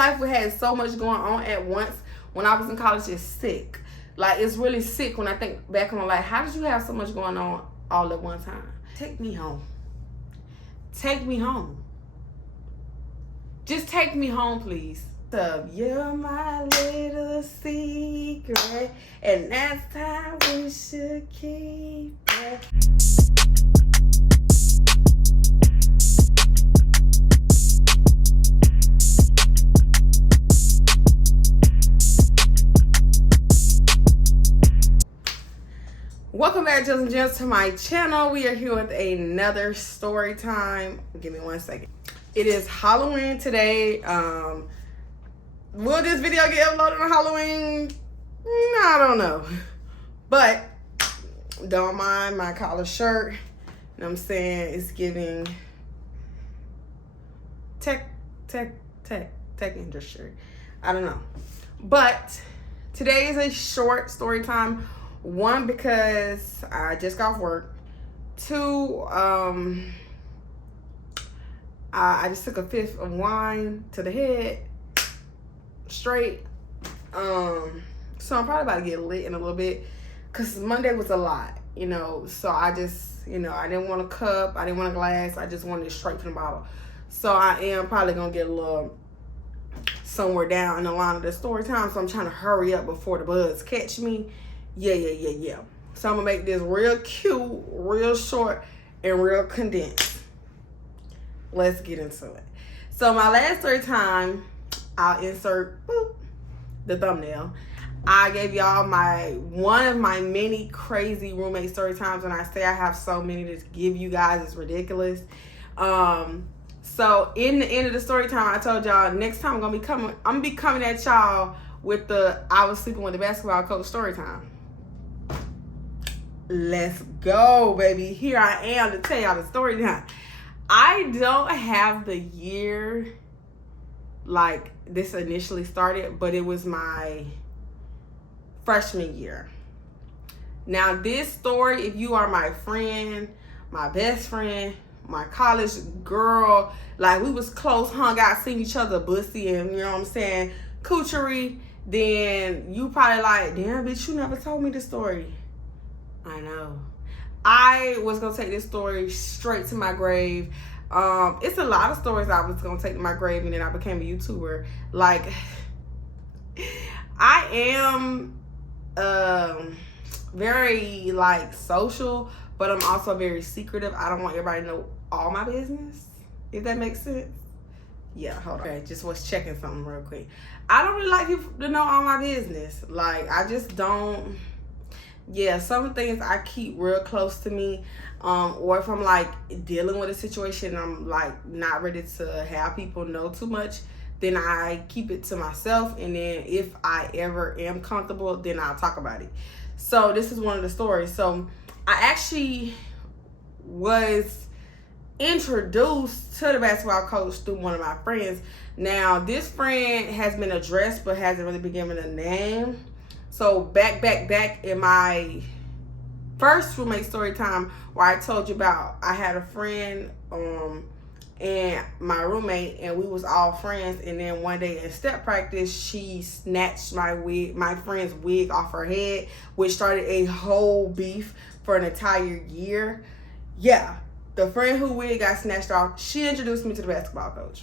life had so much going on at once when I was in college is sick. Like, it's really sick when I think back on my life. How did you have so much going on all at one time? Take me home. Take me home. Just take me home, please. So, you're my little secret, and that's how we should keep it. Welcome back, Jews and Jems, to my channel. We are here with another story time. Give me 1 second. It is Halloween today. Will this video get uploaded on Halloween? I don't know. But don't mind my collar shirt. You know what I'm saying? It's giving tech industry. I don't know. But today is a short story time. One, because I just got off work. Two, I just took a fifth of wine to the head, straight. So I'm probably about to get lit in a little bit, because Monday was a lot, you know. So I just, you know, I didn't want a cup, I didn't want a glass, I just wanted it straight from the bottle. So I am probably gonna get a little somewhere down in the line of the story time. So I'm trying to hurry up before the buds catch me. Yeah. So I'm gonna make this real cute, real short, and real condensed. Let's get into it. So my last story time, I'll insert the thumbnail. I gave y'all one of my many crazy roommate story times. When I say I have so many to give you guys, it's ridiculous. So in the end of the story time, I told y'all next time I'm gonna be coming at y'all with the I was sleeping with the basketball coach story time. Let's go, baby. Here I am to tell y'all the story time. I don't have the year like this initially started, but it was my freshman year. Now this story, if you are my friend, my best friend, my college girl, like we was close, hung out, seen each other bussy and, you know what I'm saying, coochery, then you probably like, damn bitch, you never told me the story. I know. I was gonna take this story straight to my grave. It's a lot of stories I was gonna take to my grave, and then I became a YouTuber. Like, I am very like social, but I'm also very secretive. I don't want everybody to know all my business, if that makes sense. Yeah, hold on. Okay, just was checking something real quick. I don't really like people to know all my business. Like, I just don't. Yeah, some things I keep real close to me. Or if I'm like dealing with a situation, I'm like not ready to have people know too much, then I keep it to myself. And then if I ever am comfortable, then I'll talk about it. So this is one of the stories. So I actually was introduced to the basketball coach through one of my friends. Now this friend has been addressed but hasn't really been given a name. So back in my first roommate story time, where I told you about, I had a friend and my roommate, and we was all friends. And then one day in step practice, she snatched my friend's wig off her head, which started a whole beef for an entire year. Yeah, the friend who wig got snatched off, she introduced me to the basketball coach.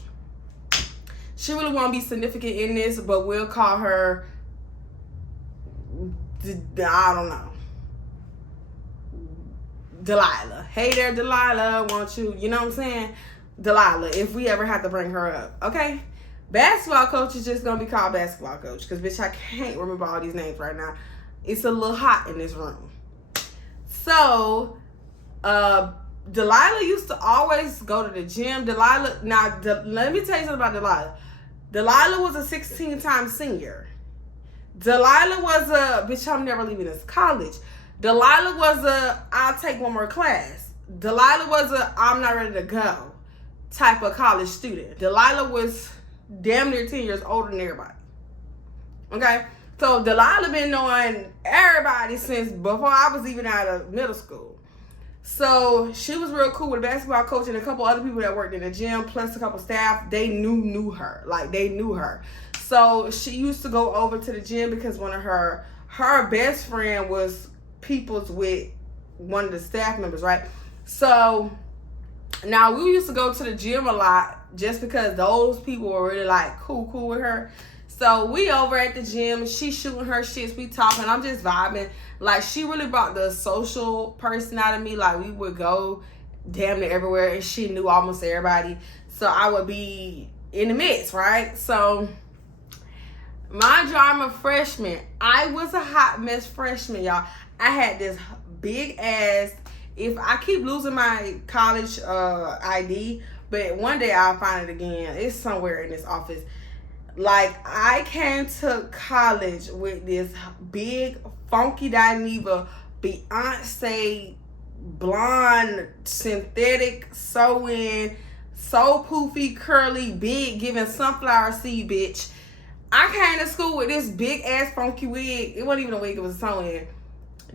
She really won't be significant in this, but we'll call her, I don't know, Delilah. Hey there, Delilah. Won't you know what I'm saying? Delilah, if we ever have to bring her up. Okay? Basketball coach is just going to be called basketball coach. Because, bitch, I can't remember all these names right now. It's a little hot in this room. So, Delilah used to always go to the gym. Delilah, now, let me tell you something about Delilah. Delilah was a 16-time senior. Delilah was a, bitch, I'm never leaving this college. Delilah was a, I'll take one more class. Delilah was a, I'm not ready to go type of college student. Delilah was damn near 10 years older than everybody. Okay? So Delilah been knowing everybody since before I was even out of middle school. So she was real cool with the basketball coach and a couple other people that worked in the gym, plus a couple staff. They knew her. Like, they knew her. So she used to go over to the gym because one of her best friend was peoples with one of the staff members, right? So now we used to go to the gym a lot just because those people were really like cool with her. So we over at the gym, she shooting her shits, we talking, I'm just vibing. Like, she really brought the social person out of me. Like, we would go damn near everywhere and she knew almost everybody. So I would be in the mix, right? So mind you, I'm a freshman. I was a hot mess freshman, y'all. I had this big ass, if I keep losing my college ID, but one day I'll find it again. It's somewhere in this office. Like, I came to college with this big, funky Dineva, Beyonce, blonde, synthetic, sewing, so poofy, curly, big, giving sunflower seed, bitch. I came to school with this big ass funky wig. It wasn't even a wig, it was a sewing.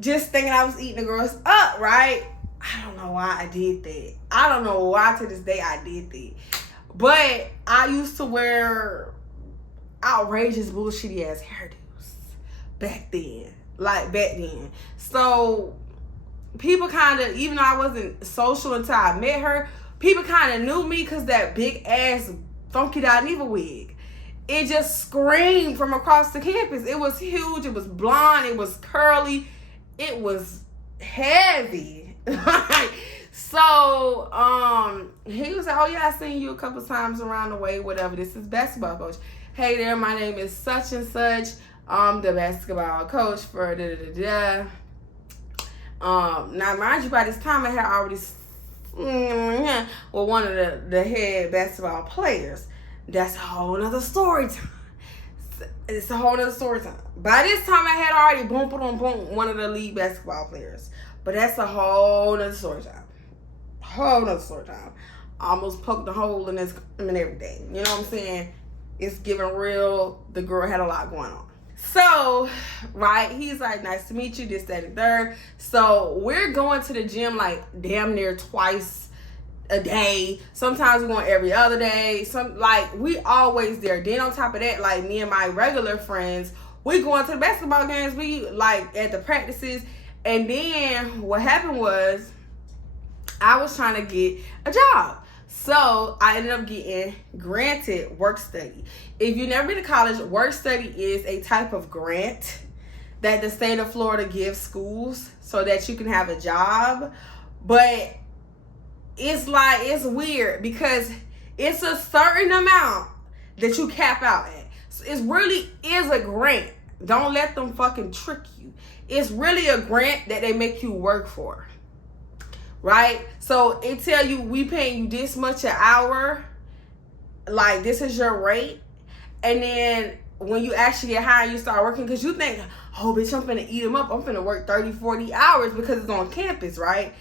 Just thinking I was eating the girls up, right? I don't know why I did that. I don't know why to this day I did that. But I used to wear outrageous bullshitty ass hairdos back then. So people kind of, even though I wasn't social until I met her, people kind of knew me because that big ass funky Dineva wig. It just screamed from across the campus. It was huge. It was blonde. It was curly. It was heavy. So he was like, oh yeah, I seen you a couple times around the way, whatever. This is basketball coach. Hey there, my name is such and such. I'm the basketball coach for da. Now mind you, by this time I had already with one of the head basketball players. That's a whole nother story time. It's a whole nother story time. By this time I had already boom one of the lead basketball players. But that's a whole nother story time. Almost poked a hole in this and everything. You know what I'm saying? It's giving real, the girl had a lot going on. So, right, he's like, nice to meet you, this, that, and third. So we're going to the gym like damn near twice a day. Sometimes we're going every other day. We always there. Then on top of that, like, me and my regular friends, we going to the basketball games. We like at the practices. And then what happened was I was trying to get a job. So I ended up getting granted work study. If you've never been to college, work study is a type of grant that the state of Florida gives schools so that you can have a job. But it's weird because it's a certain amount that you cap out at. So it really is a grant. Don't let them fucking trick you. It's really a grant that they make you work for. Right? So it tell you, we paying you this much an hour. Like, this is your rate. And then when you actually get hired, you start working, because you think, oh, bitch, I'm finna eat them up. I'm finna work 30, 40 hours because it's on campus, right?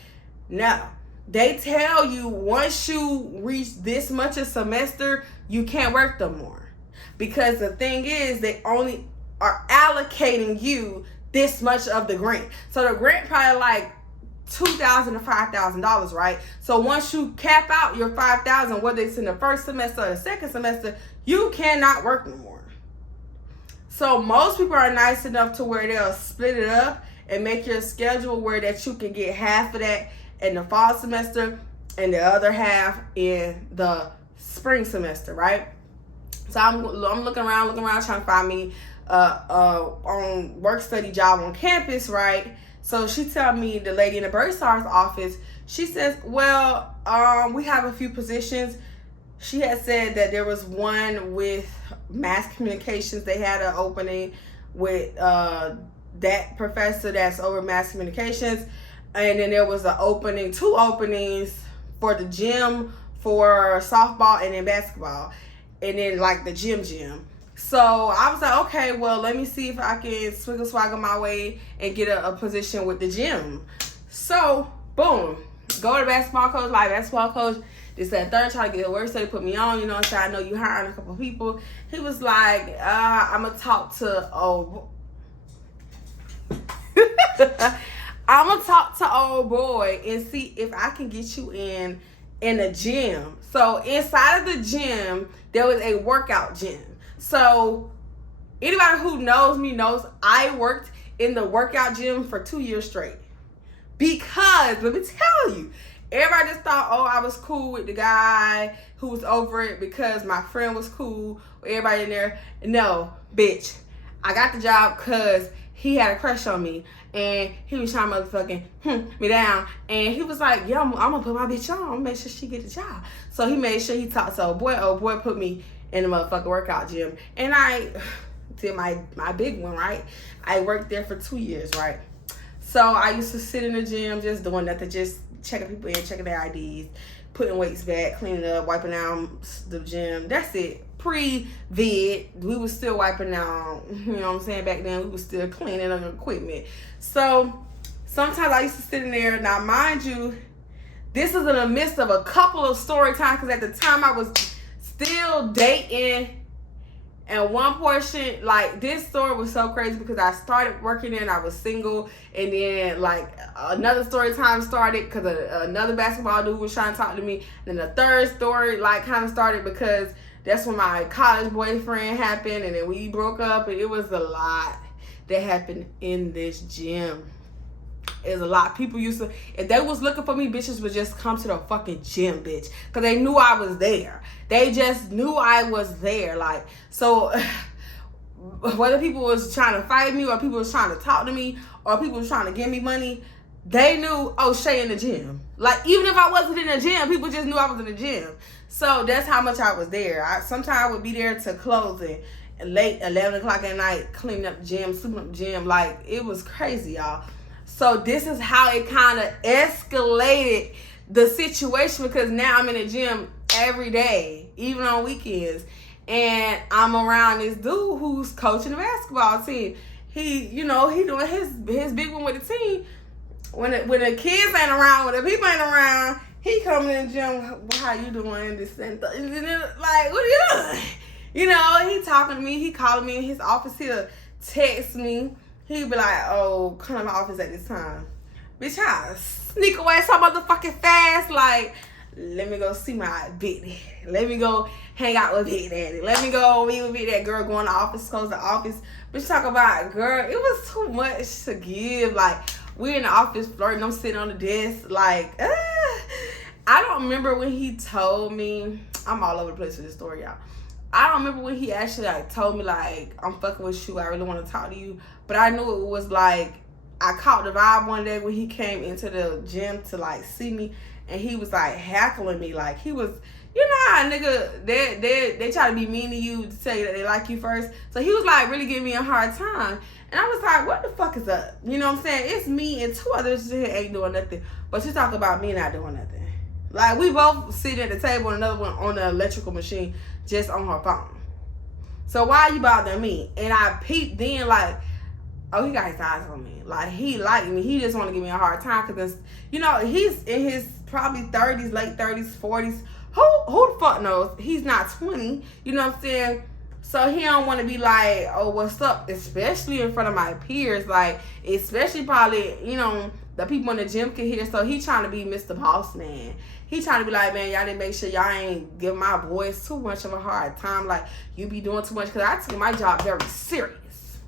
No. They tell you once you reach this much a semester, you can't work no more. Because the thing is, they only are allocating you this much of the grant. So the grant probably like $2,000 to $5,000, right? So once you cap out your $5,000, whether it's in the first semester or the second semester, you cannot work no more. So most people are nice enough to where they'll split it up and make your schedule where that you can get half of that in the fall semester and the other half in the spring semester, right? So I'm looking around trying to find me on work study job on campus, right? So she tell me, the lady in the Bursar's office, she says, well, we have a few positions. She had said that there was one with mass communications. They had an opening with that professor that's over mass communications. And then there was two openings for the gym for softball and then basketball. And then like the gym. So I was like, okay, well, let me see if I can swagger my way and get a position with the gym. So, boom. Go to basketball coach, like basketball coach. This, that, third, try to get a work study, put me on, you know what I'm saying? I know you hiring a couple people. He was like, I'm going to talk to, I'm gonna talk to old boy and see if I can get you in a gym. So inside of the gym, there was a workout gym. So anybody who knows me knows I worked in the workout gym for 2 years straight. Because, let me tell you, everybody just thought, oh, I was cool with the guy who was over it because my friend was cool with everybody in there. No, bitch. I got the job because he had a crush on me. And he was trying to motherfucking me down. And he was like, yo, I'm going to put my bitch on. I'm going to make sure she get the job. So he made sure he talked to old boy put me in the motherfucking workout gym. And I did my big one, right? I worked there for 2 years, right? So I used to sit in the gym just doing nothing, just checking people in, checking their IDs, putting weights back, cleaning up, wiping down the gym. That's it. Pre-vid, we was still wiping down, you know what I'm saying? Back then, we was still cleaning up equipment. So sometimes I used to sit in there. Now, mind you, this is in the midst of a couple of story times because at the time I was still dating. And one portion, like, this story was so crazy because I started working and I was single. And then, like, another story time started because another basketball dude was trying to talk to me. And then the third story, like, kind of started because that's when my college boyfriend happened. And then we broke up. And it was a lot that happened in this gym. It was a lot. People used to, if they was looking for me, bitches would just come to the fucking gym, bitch. Because they knew I was there. They just knew I was there. Like, so whether people was trying to fight me or people was trying to talk to me or people was trying to give me money, they knew, oh, Shaye in the gym. Like, even if I wasn't in the gym, people just knew I was in the gym. So that's how much I was there. Sometimes I would be there to closing. Late, 11 o'clock at night, cleaning up the gym, sweeping up the gym. Like, it was crazy, y'all. So this is how it kind of escalated the situation because now I'm in the gym every day, even on weekends. And I'm around this dude who's coaching the basketball team. He, you know, he doing his big one with the team. When the kids ain't around, when the people ain't around, he coming in the gym, how you doing? This and like, what are you doing? You know, he talking to me. He calling me in his office. He'll text me. He'd be like, oh, come to my office at this time. Bitch, I sneak away so motherfucking fast. Like, let me go see my big daddy. Let me go hang out with big daddy. Let me go meet with big daddy. Girl going to office, close the office. Bitch, talk about, girl, it was too much to give. Like, we in the office flirting. I'm sitting on the desk. Like, I don't remember when he told me. I'm all over the place with this story, y'all. I don't remember when he actually like told me like, I'm fucking with you, I really want to talk to you. But I knew it was like, I caught the vibe one day when he came into the gym to like see me, and he was like heckling me. Like, he was, you know how a nigga, they try to be mean to you to tell you that they like you first. So he was like really giving me a hard time. And I was like, what the fuck is up? You know what I'm saying? It's me and two others here ain't doing nothing. But you talk about me not doing nothing. Like, we both sitting at the table and another one on the electrical machine just on her phone. So why are you bothering me? And I peeped then like, oh, he got his eyes on me. Like, he liked me. He just want to give me a hard time because, you know, he's in his probably 30s, late 30s, 40s. Who the fuck knows? He's not 20. You know what I'm saying? So he don't want to be like, oh, what's up? Especially in front of my peers. Like, especially probably, you know, the people in the gym can hear. So he trying to be Mr. Boss Man. He trying to be like, man, y'all need to make sure y'all ain't give my boys too much of a hard time. Like, you be doing too much. Because I took my job very serious.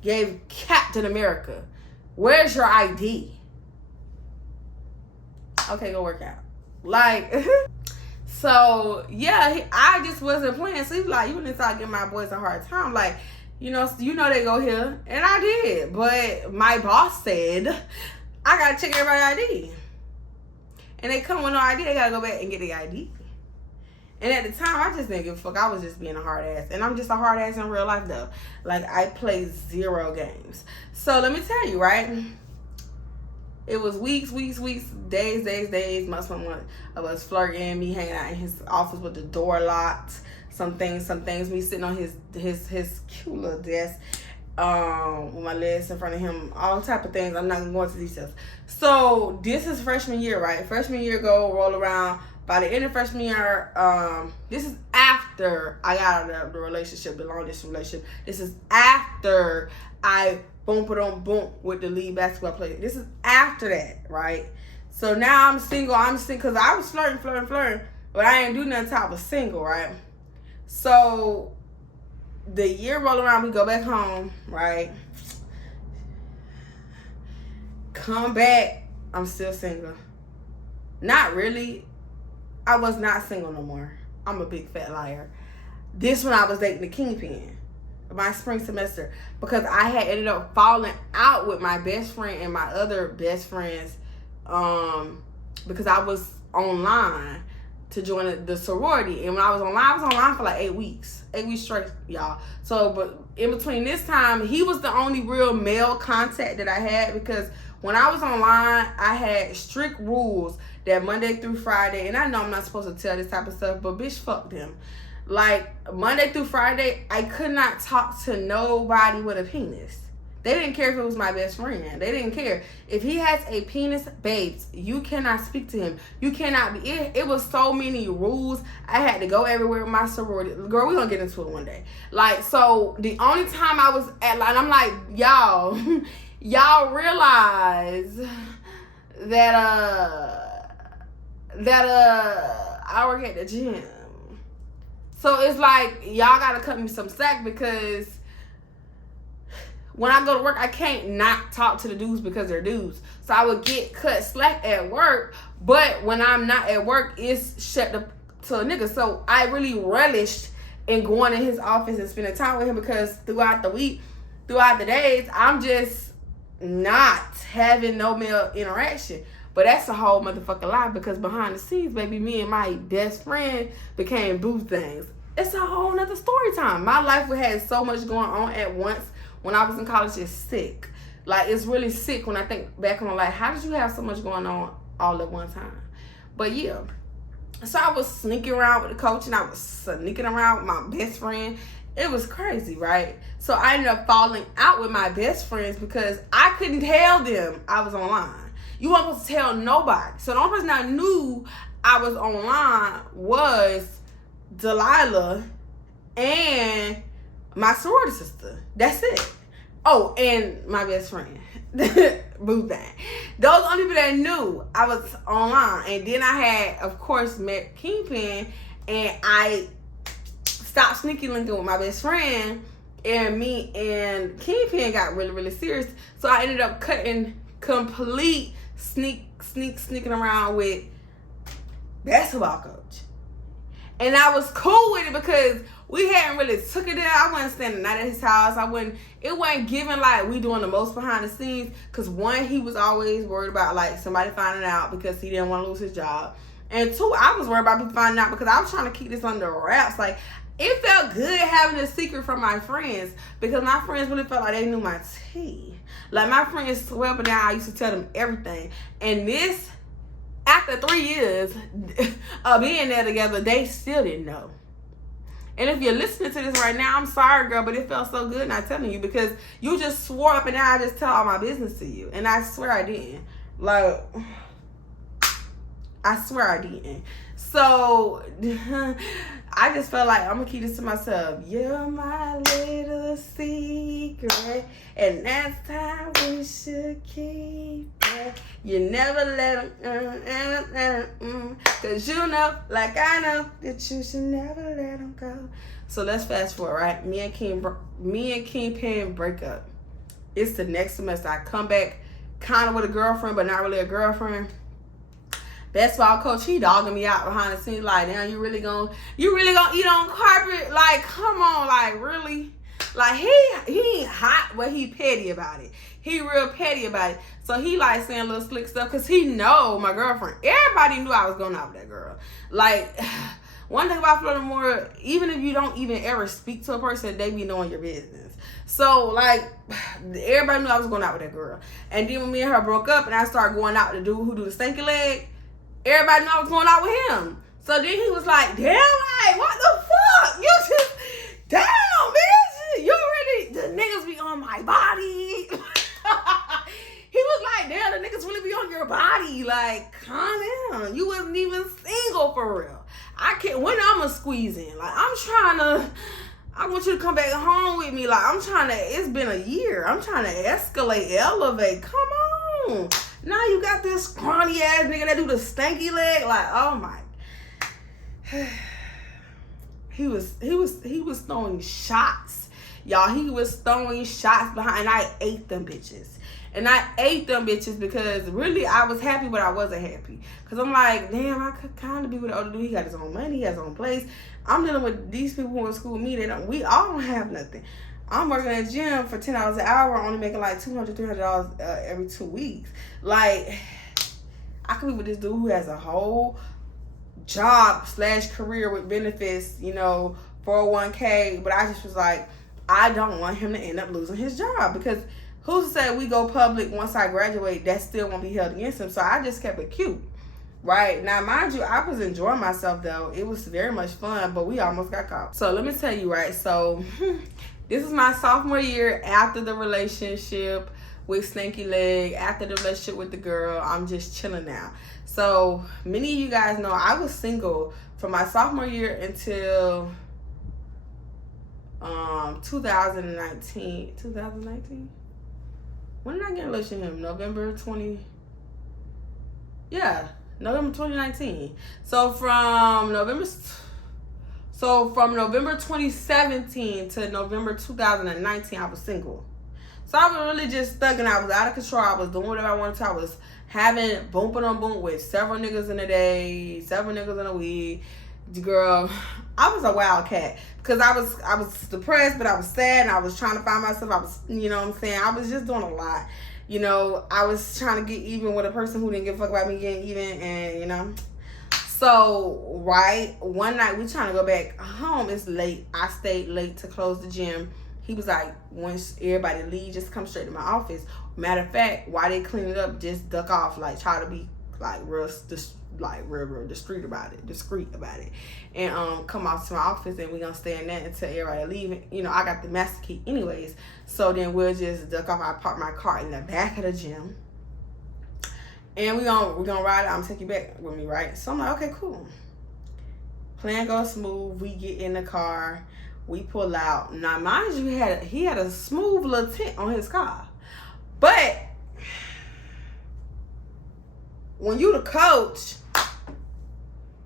Gave Captain America, where's your ID? Okay, go work out. Like, so, yeah, I just wasn't playing. So he was like, you didn't start giving my boys a hard time. Like, you know they go here. And I did. But my boss said, I got to check everybody's ID. And they come with no ID, they got to go back and get the ID. And at the time, I just didn't give a fuck. I was just being a hard ass. And I'm just a hard ass in real life, though. Like, I play 0 games. So, let me tell you, right? It was weeks, days, months of us flirting, me hanging out in his office with the door locked. Some things, me sitting on his cute little desk. With my legs in front of him, all type of things. I'm not gonna go into details. So this is freshman year, right? Freshman year roll around. By the end of freshman year, this is after I got out of the relationship, the long distance relationship. This is after I boom with the lead basketball player. This is after that, right? So now I'm single. Because I was flirting, but I didn't do nothing until I was single, right? So the year roll around, we go back home, right? Come back, I'm still single. Not really. I was not single no more. I'm a big fat liar. This when I was dating the kingpin, my spring semester, because I had ended up falling out with my best friend and my other best friends, because I was online to join the sorority, and when I was online for like 8 weeks straight, y'all. So, but in between this time, he was the only real male contact that I had, because when I was online, I had strict rules that Monday through Friday, and I know I'm not supposed to tell this type of stuff, but bitch, fuck them. Like, Monday through Friday, I could not talk to nobody with a penis. They didn't care if it was my best friend. They didn't care. If he has a penis, babes, you cannot speak to him. You cannot be. It was so many rules. I had to go everywhere with my sorority. Girl, we're going to get into it one day. Like, so the only time I was at, like, I'm like, y'all, y'all realize that, I work at the gym. So it's like, y'all gotta cut me some slack, because when I go to work, I can't not talk to the dudes because they're dudes. So I would get cut slack at work, but when I'm not at work, it's shut up to a nigga. So I really relished in going in his office and spending time with him, because throughout the week, throughout the days, I'm just not having no male interaction. But that's a whole motherfucking lie, because behind the scenes, baby, me and my best friend became boo things. It's a whole nother story time. My life had so much going on at once when I was in college. It's sick. Like, it's really sick when I think back on, like, how did you have so much going on all at one time? But yeah. So I was sneaking around with the coach, and I was sneaking around with my best friend. It was crazy, right? So I ended up falling out with my best friends because I couldn't tell them I was online. You weren't supposed to tell nobody. So the only person I knew I was online was Delilah and my sorority sister. That's it. Oh, and my best friend. Boo thing. Those are the only people that knew I was online. And then I had, of course, met Kingpin, and I stopped sneaky linking with my best friend, and me and Kingpin got really, really serious. So I ended up cutting complete sneaking around with basketball coach. And I was cool with it because we hadn't really took it there. I wasn't staying the night at his house. It wasn't giving like we doing the most behind the scenes. Because one, he was always worried about like somebody finding out because he didn't want to lose his job. And two, I was worried about people finding out because I was trying to keep this under wraps. Like, it felt good having a secret from my friends, because my friends really felt like they knew my tea. Like, my friends swear up and down I used to tell them everything. And this, after 3 years of being there together, they still didn't know. And if you're listening to this right now, I'm sorry, girl, but it felt so good not telling you, because you just swore up and down I just tell all my business to you. And I swear I didn't. Like, I swear I didn't. So I just felt like I'm gonna keep this to myself. You're my little secret, and that's how we should keep it. You never let them, cause you know, like I know, that you should never let them go. So let's fast forward, right? Me and Kingpin break up. It's the next semester. I come back kind of with a girlfriend, but not really a girlfriend. Basketball coach, he dogging me out behind the scenes like, damn, you really gonna eat on carpet? Like, come on, like, really? Like, he ain't hot, but he petty about it. He real petty about it. So he like saying little slick stuff because he know my girlfriend. Everybody knew I was going out with that girl. Like, one thing about flirting more, even if you don't even ever speak to a person, they be knowing your business. So, like, everybody knew I was going out with that girl. And then when me and her broke up and I started going out with the dude who do the stanky leg, everybody knew I was going out with him. So then he was like, damn, like, what the fuck? You just, damn, bitch, you really, the niggas be on my body. He was like, damn, the niggas really be on your body. Like, calm down. You wasn't even single. single for real. I can't, when I'ma squeeze in? Like, I want you to come back home with me. Like, it's been a year. I'm trying to escalate, elevate. Come on. Now you got this scrawny ass nigga that do the stanky leg. Like, oh my. He was throwing shots. Y'all, he was throwing shots behind, and I ate them bitches. And I ate them bitches because really I was happy, but I wasn't happy. Because I'm like, damn, I could kind of be with the older dude. He got his own money. He has his own place. I'm dealing with these people who in school with me. We all don't have nothing. I'm working at a gym for $10 an hour, only making like $200, $300 every 2 weeks. Like, I could be with this dude who has a whole job / career with benefits, 401k. But I just was like, I don't want him to end up losing his job, because who's to say we go public once I graduate, that still won't be held against him. So I just kept it cute. Right? Now, mind you, I was enjoying myself, though. It was very much fun, but we almost got caught. So let me tell you, right? So this is my sophomore year after the relationship with Stanky Leg, after the relationship with the girl. I'm just chilling now. So many of you guys know I was single from my sophomore year until 2019. 2019? When did I get in a relationship with him? November 2019. So from November 2017 to November 2019, I was single. So I was really just thugging. I was out of control. I was doing whatever I wanted to. I was having boom with several niggas in a day, several niggas in a week. Girl, I was a wild cat because I was depressed, but I was sad, and I was trying to find myself. I was, you know what I'm saying? I was just doing a lot. I was trying to get even with a person who didn't give a fuck about me getting even, and So, right, one night we trying to go back home. It's late. I stayed late to close the gym. He was like, once everybody leaves, just come straight to my office. Matter of fact, while they clean it up, just duck off, like try to be real discreet about it, and come off to my office, and we gonna stay in that until everybody leave. I got the master key anyways, so then we'll just duck off. I park my car in the back of the gym, and we're gonna ride out. I'm take you back with me, right? So I'm like, okay, cool. Plan goes smooth. We get in the car, we pull out. Now, mind you, he had a smooth little tint on his car, but when you the coach,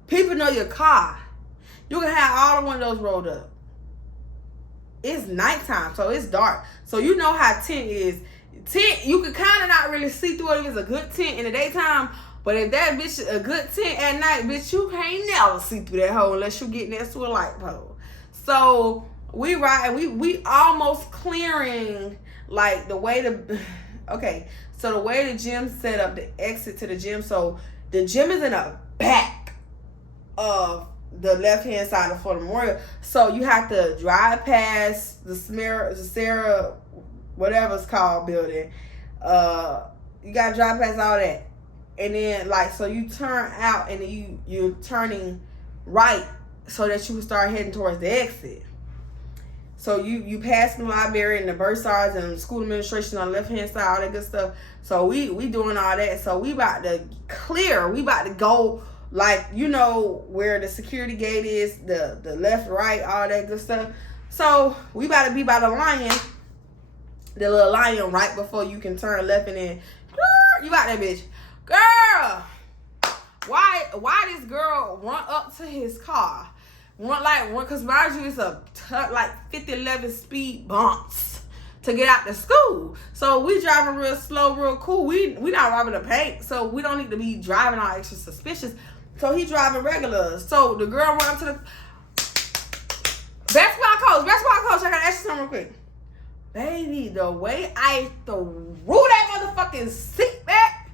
people know your car. You can have all the windows rolled up. It's nighttime, so it's dark. So you know how tint is. Tint, you can kind of not really see through it if it's a good tint in the daytime. But if that bitch is a good tint at night, bitch, you can't never see through that hole unless you get next to a light pole. So we ride, we almost clearing like the way to. Okay, so the way the gym set up, the exit to the gym, so the gym is in the back of the left-hand side of Florida Memorial. So you have to drive past the Sarah, whatever it's called, building. You got to drive past all that. And then, so you turn out, and then you're turning right so that you can start heading towards the exit. So you pass the library and the bursars and the school administration on the left-hand side, all that good stuff. So we doing all that. So we about to clear. We about to go, where the security gate is, the left, right, all that good stuff. So we about to be by the lion, the little lion right before you can turn left, and then, you got that bitch. Girl, why this girl run up to his car? Run, because mind you, it's a 50-11 speed bumps to get out to school. So we driving real slow, real cool. We not robbing a bank, so we don't need to be driving all extra suspicious. So he driving regular. So the girl run up to the basketball coach. I gotta ask you something real quick. Baby, the way I threw that motherfucking seat back,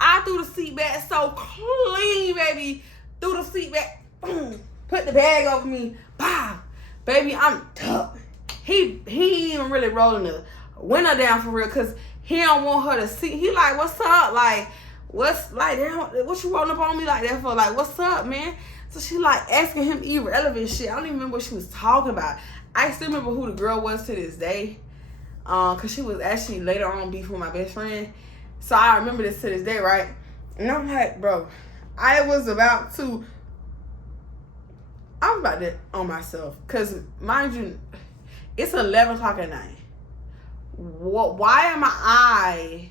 I threw the seat back so clean, baby. Threw the seat back, boom. Put the bag over me. Bah. Baby, I'm tough. He ain't even really rolling the window down for real, because he don't want her to see. He like, what's up? What you rolling up on me like that for? What's up, man? So she asking him irrelevant shit. I don't even remember what she was talking about. I still remember who the girl was to this day. Because she was actually later on beef with my best friend. So I remember this to this day, right? And I'm like, bro, I was about to I'm about to on myself. Because, mind you, it's 11 o'clock at night. Why am I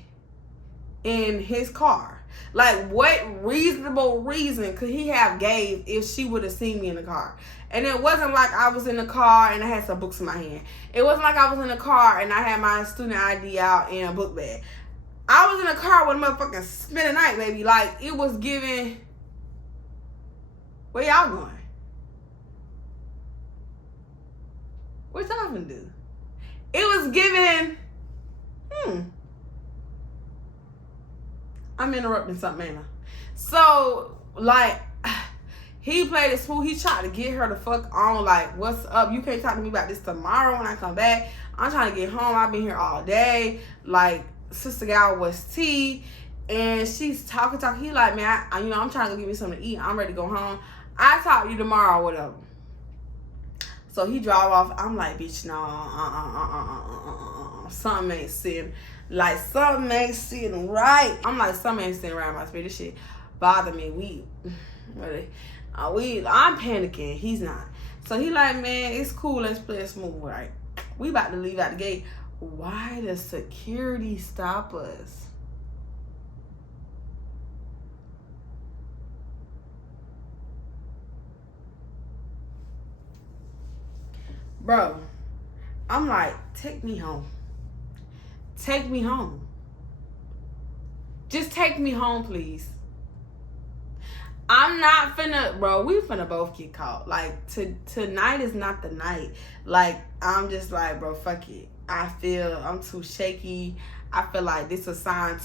in his car? Like, what reasonable reason could he have gave if she would have seen me in the car? And it wasn't like I was in the car and I had some books in my hand. It wasn't like I was in the car and I had my student ID out in a book bag. I was in the car with a motherfucking spend a night, baby. Like, it was giving, where y'all going? What y'all gonna do? It was giving, I'm interrupting something, ain't I? So, like, he played it smooth. He tried to get her the fuck on, like, what's up? You can't talk to me about this tomorrow when I come back. I'm trying to get home. I've been here all day. Like, sister gal was tea. And she's talking. He like, man, I'm trying to go get me something to eat. I'm ready to go home. I talk to you tomorrow or whatever. So he drive off. I'm like, bitch, no, something ain't sitting. Like, something ain't sitting right. I'm like, something ain't sitting right in my spirit. This shit bother me. I'm panicking. He's not. So he like, man, it's cool. Let's play it smooth, right? We about to leave out the gate. Why does security stop us? Bro, I'm like, take me home. Take me home. Just take me home, please. I'm not finna, bro, we finna both get caught. Like, tonight is not the night. Like, I'm just like, bro, fuck it. I'm too shaky. I feel like this is a sign.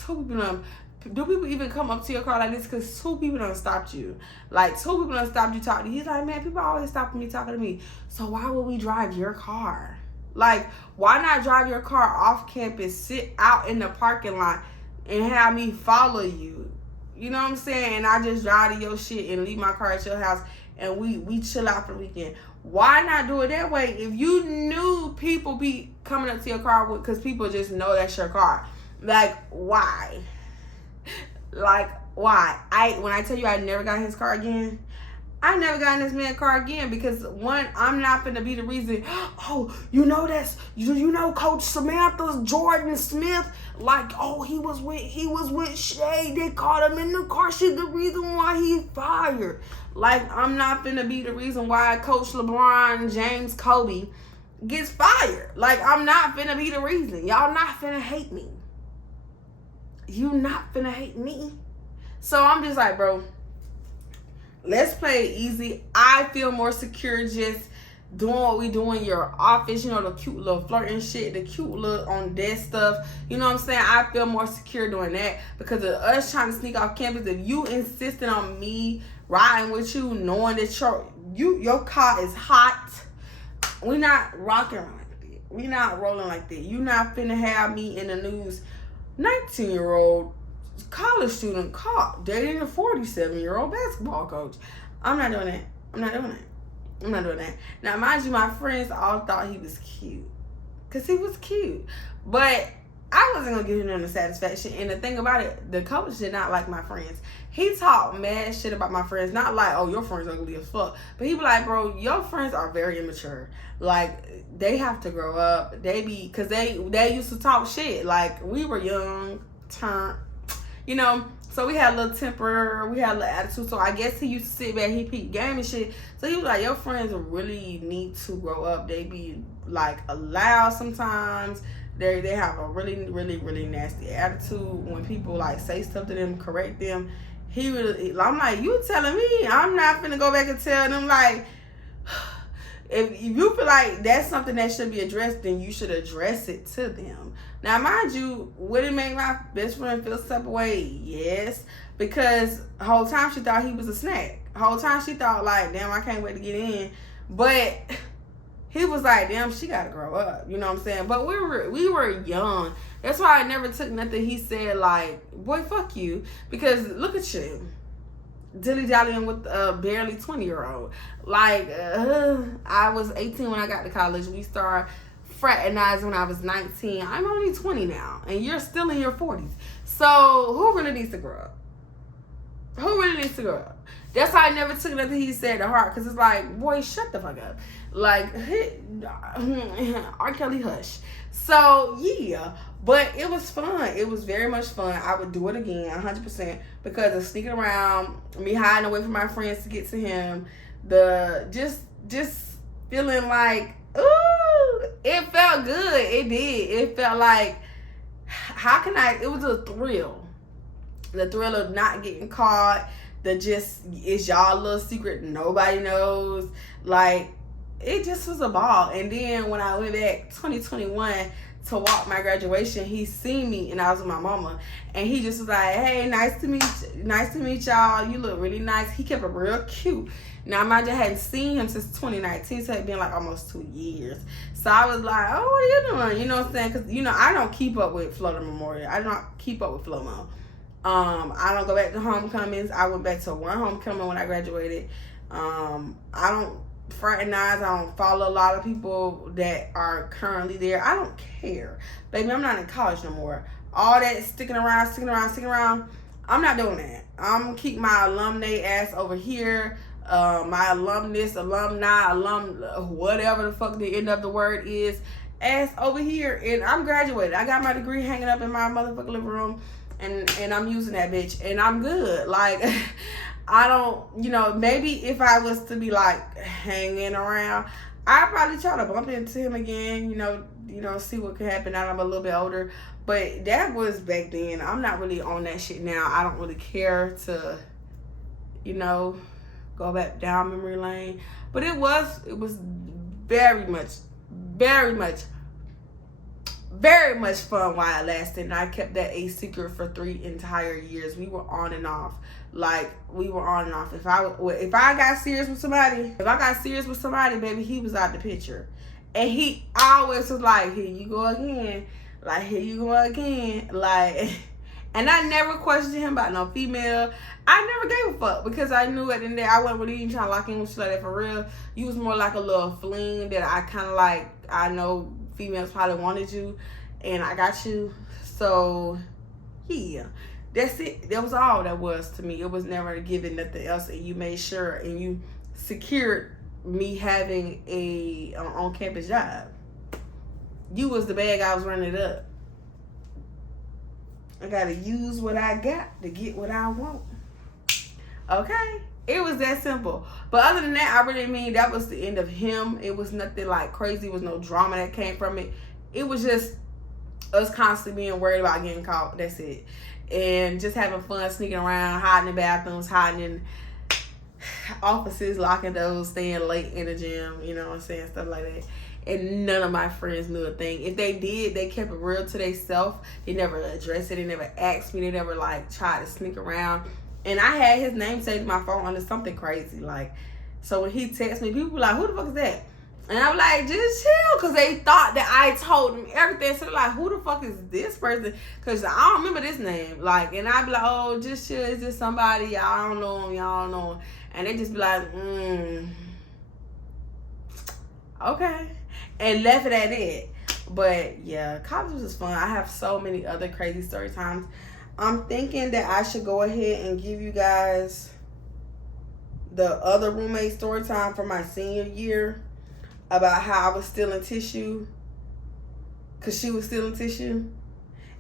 Do people even come up to your car like this? Because 2 people done stopped you. Like, 2 people done stopped you talking. He's like, man, people always stopping me talking to me. So why would we drive your car? Like, why not drive your car off campus, sit out in the parking lot, and have me follow you? You know what I'm saying? And I just drive to your shit and leave my car at your house, and we chill out for the weekend. Why not do it that way? If you knew people be coming up to your car because people just know that's your car. Like, why? Like, why? When I tell you I never got in his car again, I never got in this man's car again because, one, I'm not gonna be the reason. Oh, you know Coach Samantha Jordan Smith. Like, oh, he was with Shaye. They caught him in the car. She's the reason why he fired. Like, I'm not gonna be the reason why Coach LeBron James Kobe gets fired. Like, I'm not gonna be the reason. Y'all not finna hate me. You not finna hate me. So I'm just like, bro, let's play it easy. I feel more secure just doing what we do in your office. You know, the cute little flirting shit, the cute little on desk stuff. You know what I'm saying? I feel more secure doing that because of us trying to sneak off campus. If you insisting on me riding with you, knowing that your car is hot, we not rocking like that. We not rolling like that. You not finna have me in the news. 19-year-old college student caught dating a 47-year-old basketball coach. I'm not doing that. Now, mind you, my friends all thought he was cute. Because he was cute. But I wasn't going to give him none of the satisfaction. And the thing about it, the coach did not like my friends. He talked mad shit about my friends. Not like, oh, your friends are ugly as fuck. But he be like, bro, your friends are very immature. Like, they have to grow up. Because they used to talk shit. Like, we were young, you know. So we had a little temper. We had a little attitude. So I guess he used to sit back. He peeped game and shit. So he was like, your friends really need to grow up. They be, like, loud sometimes. They have a really, really, really nasty attitude. When people, like, say stuff to them, correct them. I'm like, you telling me I'm not finna go back and tell them, like, if you feel like that's something that should be addressed, then you should address it to them. Now, mind you, would it make my best friend feel some type of way? Yes. Because the whole time she thought he was a snack. The whole time she thought, like, damn, I can't wait to get in. But he was like, damn, she gotta grow up. You know what I'm saying? But we were young. That's why I never took nothing he said like, boy, fuck you. Because look at you. Dilly-dallying with a barely 20-year-old. Like, I was 18 when I got to college. We started fraternizing when I was 19. I'm only 20 now. And you're still in your 40s. So, who really needs to grow up? Who really needs to grow up? That's why I never took nothing he said to heart, because it's like, boy, shut the fuck up. Like, R. Kelly, hush. So, yeah. But it was fun. It was very much fun. I would do it again, 100%, because of sneaking around, me hiding away from my friends to get to him, just feeling like, ooh, it felt good. It did. It felt like, it was a thrill. The thrill of not getting caught. It's y'all little secret nobody knows. Like, it just was a ball. And then when I went back 2021 to walk my graduation, he seen me and I was with my mama, and he just was like, hey, nice to meet y'all, you look really nice. He kept it real cute. Now mind you, I hadn't seen him since 2019, so it had been like almost 2 years. So I was like, oh, what are you doing? You know what I'm saying? Because, you know, I don't keep up with Florida Memorial. I don't keep up with FLOMO. I don't go back to homecomings. I went back to one homecoming when I graduated. I don't fraternize. I don't follow a lot of people that are currently there. I don't care. Baby, I'm not in college no more. All that sticking around, I'm not doing that. I'm going to keep my alumni ass over here. My alumnus, alumni, whatever the fuck the end of the word is, ass over here. And I'm graduated. I got my degree hanging up in my motherfucking living room. And I'm using that bitch, and I'm good. Like, I don't, you know, maybe if I was to be like hanging around, I'd probably try to bump into him again, you know, see what could happen now that I'm a little bit older. But that was back then. I'm not really on that shit now. I don't really care to, you know, go back down memory lane. But it was very much fun while it lasted, and I kept that a secret for 3 entire years. We were on and off. If I got serious with somebody, baby, he was out the picture. And he always was like, here you go again. Like, here you go again. Like, and I never questioned him about no female. I never gave a fuck, because I knew at the end of the day, I wasn't really even trying to lock in with you like that for real. You was more like a little fling that I kind of like, I know females probably wanted you, and I got you. So, yeah. That's it. That was all that was to me. It was never given nothing else, and you made sure and you secured me having a on-campus job. You was the bag I was running it up. I gotta use what I got to get what I want. Okay? It was that simple. But other than that, I really mean that was the end of him. It was nothing like crazy. It was no drama that came from it. It was just us constantly being worried about getting caught. That's it. And just having fun, sneaking around, hiding in bathrooms, hiding in offices, locking doors, staying late in the gym, you know what I'm saying, stuff like that. And none of my friends knew a thing. If they did, they kept it real to themselves. They never addressed it. They never asked me. They never like tried to sneak around. And I had his name saved in my phone under something crazy. Like, so when he texts me, people were like, who the fuck is that? And I'm like, just chill, because they thought that I told them everything. So they're like, who the fuck is this person? Because I don't remember this name. Like, and I'd be like, oh, just chill. Is this somebody? Y'all don't know him. Y'all don't know him. And they just be like, okay. And left it at it. But yeah, college was just fun. I have so many other crazy story times. I'm thinking that I should go ahead and give you guys the other roommate story time for my senior year, about how I was stealing tissue because she was stealing tissue.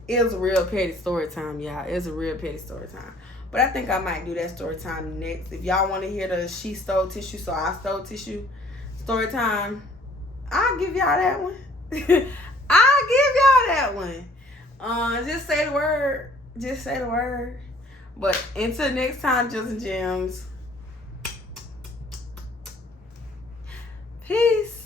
It was a real petty story time, y'all. It was a real petty story time. But I think I might do that story time next. If y'all want to hear the she stole tissue, so I stole tissue story time, I'll give y'all that one. I'll give y'all that one. Just say the word. Just say the word. But until next time, Jews and Jems. Peace.